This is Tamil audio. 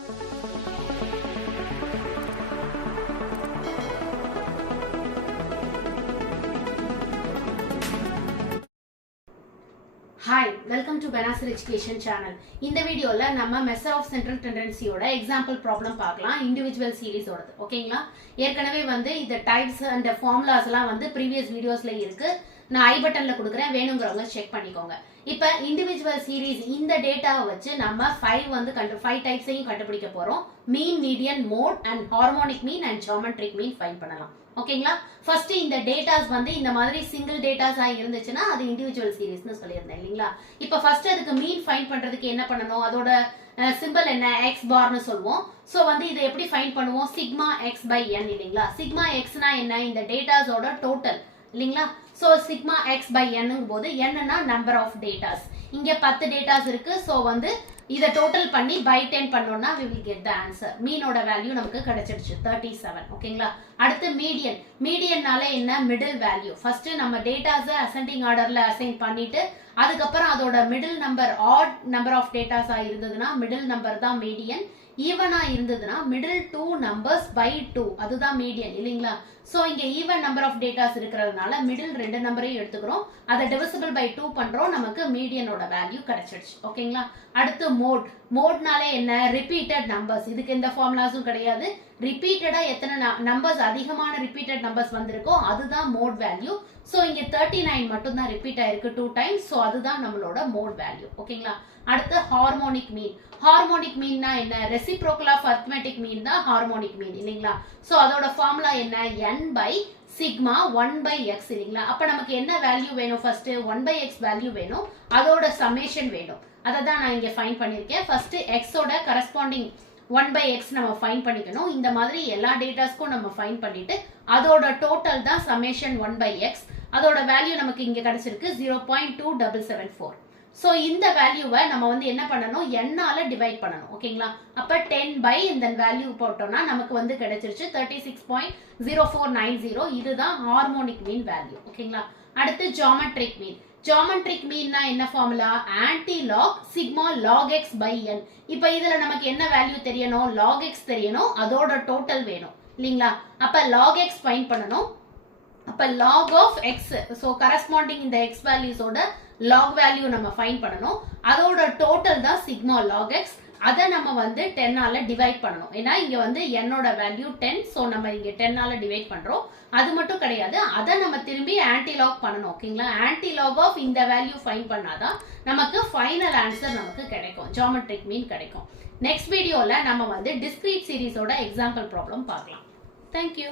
Hi, welcome to Benasir Education channel. In the video la நம்ம measure of central tendency ஓட example problem பார்க்கலாம் individual series ஓடது ஓகேங்களா ஏற்கனவே வந்து இந்த types and formulas எல்லாம் வந்து previous videosல இருக்கு நான் ஐ பட்டன்ல கொடுக்கிறேன் வேணும்ங்கறவங்க செக் பண்ணிக்கோங்க இப்போ individual series இந்த டேட்டாவை வச்சு நம்ம 5 டைப்ஸையும் கண்டுபிடிக்க போறோம் mean median mode and harmonic mean and geometric mean find பண்ணலாம் ஓகேங்களா ஃபர்ஸ்ட் இந்த டேட்டாஸ் வந்து இந்த மாதிரி சிங்கிள் டேட்டாஸா இருந்துச்சுன்னா அது இண்டிவிஜுவல் சீரிஸ்னு சொல்லியிருந்தேன் இல்லீங்களா இப்போ ஃபர்ஸ்ட் அதுக்கு மீன் ஃபைண்ட் பண்றதுக்கு என்ன பண்ணணும் அதோட சிம்பல் என்ன x பார்னு சொல்வோம் சோ வந்து இதை எப்படி ஃபைண்ட் பண்ணுவோம் சிக்மா x by n இல்லீங்களா சிக்மா xனா என்ன இந்த டேட்டாஸோட டோட்டல் இல்லீங்களா சோ சிக்மா x by n-ங்கும்போது n-னா நம்பர் ஆஃப் டேட்டாஸ் இங்க 10 டேட்டாஸ் இருக்கு சோ வந்து இத டோட்டல் பண்ணி by 10 பண்ணோம்னா we will get the answer மீனோட வேல்யூ நமக்கு கிடைச்சிடுச்சு 37 ஓகேங்களா அடுத்து மீடியன்னால என்ன மிடில் வேல்யூ ஃபர்ஸ்ட் நம்ம டேட்டாஸை அசெண்டிங் ஆர்டர்ல அசைன் பண்ணிட்டு அதுக்கு அப்புறம் அதோட middle number odd number of டேட்டாஸா இருந்ததுனா மிடில் நம்பர் தான் மீடியன் ஈவனா இருந்ததுனா மிடில் 2 நம்பர்ஸ் by 2 அதுதான் மீடியன் இல்லீங்களா சோ இங்க ஈவன் நம்பர் ஆஃப் டேட்டாஸ் இருக்குறதுனால மிடில் ரெண்டு நம்பரையும் எடுத்துக்கிறோம் அதை டிவிசிபிள் by 2 பண்றோம் நமக்கு மீடியனோட வேல்யூ கிடைச்சிடுச்சு ஓகேங்களா அடுத்து மோட்னாலே என்ன ரிப்பீட்டட் நம்பர்ஸ் இதுக்கு எந்த ஃபார்முலாஸும் கிடையாது ரிப்பீட்டடா எத்தனை நம்பர்ஸ் அதிகமான ரிப்பீட்டட் நம்பர்ஸ் வந்திருக்கோ அதுதான் மோட் வேல்யூ சோ இங்க 39 மட்டும் தான் ரிப்பீட் ஆயிருக்கு 2 டைம்ஸ் சோ அதுதான் நம்மளோட மோட் வேல்யூ ஓகேங்களா அடுத்து ஹார்மோனிக் மீன்னா என்ன ரெசிப்ரோக்கல் ஆஃப் அரித்மெட்டிக் மீன் தான் ஹார்மோனிக் மீன் இல்லீங்களா சோ அதோட ஃபார்முலா என்ன n by sigma 1 by x இல்லீங்களா அப்ப நமக்கு என்ன வேல்யூ வேணும் ஃபர்ஸ்ட் 1 by x வேல்யூ வேணும் அதோட சம்மேஷன் வேணும் அத தான் நான் இங்க ஃபைண்ட் பண்ணிருக்கேன் ஃபர்ஸ்ட் x ஓட கரஸ்பாண்டிங் 1 by x நம்ம ஃபைண்ட் பண்ணிக்கணும் இந்த மாதிரி எல்லா டேட்டாஸ்க்கும் நம்ம ஃபைண்ட் பண்ணிட்டு அதோட டோட்டல் தான் சம்மேஷன் 1 by x அதோட வேல்யூ நமக்கு இங்க கிடைச்சிருக்கு 0.2774 சோ இந்த வேல்யூவை நம்ம வந்து என்ன பண்ணனும் n ஆல டிவைட் பண்ணனும் ஓகேங்களா அப்ப 10 by இந்த வேல்யூ போட்டோம்னா நமக்கு வந்து கிடைச்சிருச்சு 36.0490 இதுதான் ஹார்மோனிக் மீன் வேல்யூ ஓகேங்களா அடுத்து ஜியோமெட்ரிக் மீன்னா என்ன formula anti log sigma log x by n இப்போ இதுல நமக்கு என்ன வேல்யூ தெரியணும் log x தெரியணும் அதோட டோட்டல் வேணும் இல்லீங்களா அப்ப log x ஃபைண்ட் பண்ணனும் அப்ப log of x so corresponding இந்த x வேல்யூஸ் ஓட log வேல்யூ நம்ம ஃபைண்ட் பண்ணனும் அதோட டோட்டல் தான் சிக்மா log x அத நம்ம வந்து 10 ஆல டிவைட் பண்ணனும் ஏனா இங்க வந்து n ஓட வேல்யூ 10 சோ நம்ம இங்க 10 ஆல டிவைட் பண்றோம் அது மட்டும் கிடையாது அத நம்ம திரும்பி ஆன்டி லாக் பண்ணனும் ஓகேங்களா ஆன்டி லாக் ஆஃப் இந்த வேல்யூ ஃபைண்ட் பண்ணாதான் நமக்கு ஃபைனல் ஆன்சர் நமக்கு கிடைக்கும் ஜியோமெட்ரிக் மீன் கிடைக்கும் நெக்ஸ்ட் வீடியோல நம்ம வந்து டிஸ்கிரீட் சீரிஸோட எக்ஸாம்பிள் ப்ராப்ளம் பார்க்கலாம் Thank you